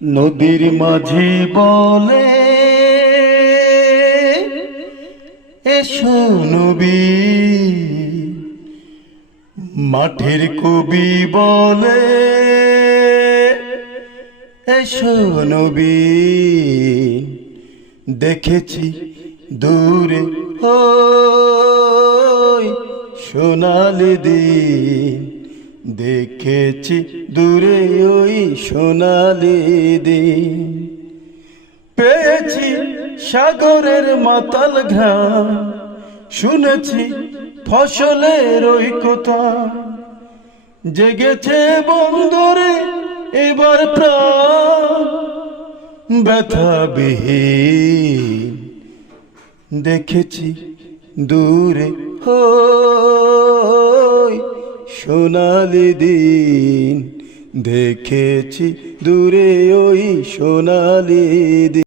নদীর মাঝি বলে এসো নবী, মাঠের কবি বলে এসো নবী। দেখেছি দূরে ওই সোনালি দিন, দেখেছি দূরে ওই সোনালি দিন। পেয়েছি সাগরের মাতাল ঘ্রাণ, শুনেছি ফসলের ওই কথা, জেগেছে বন্দরে এবার প্রাণ ব্যথাবিহীন। দেখেছি দূরে ওই সোনালি দিন, দেখেছি দূরে ওই সোনালি দিন।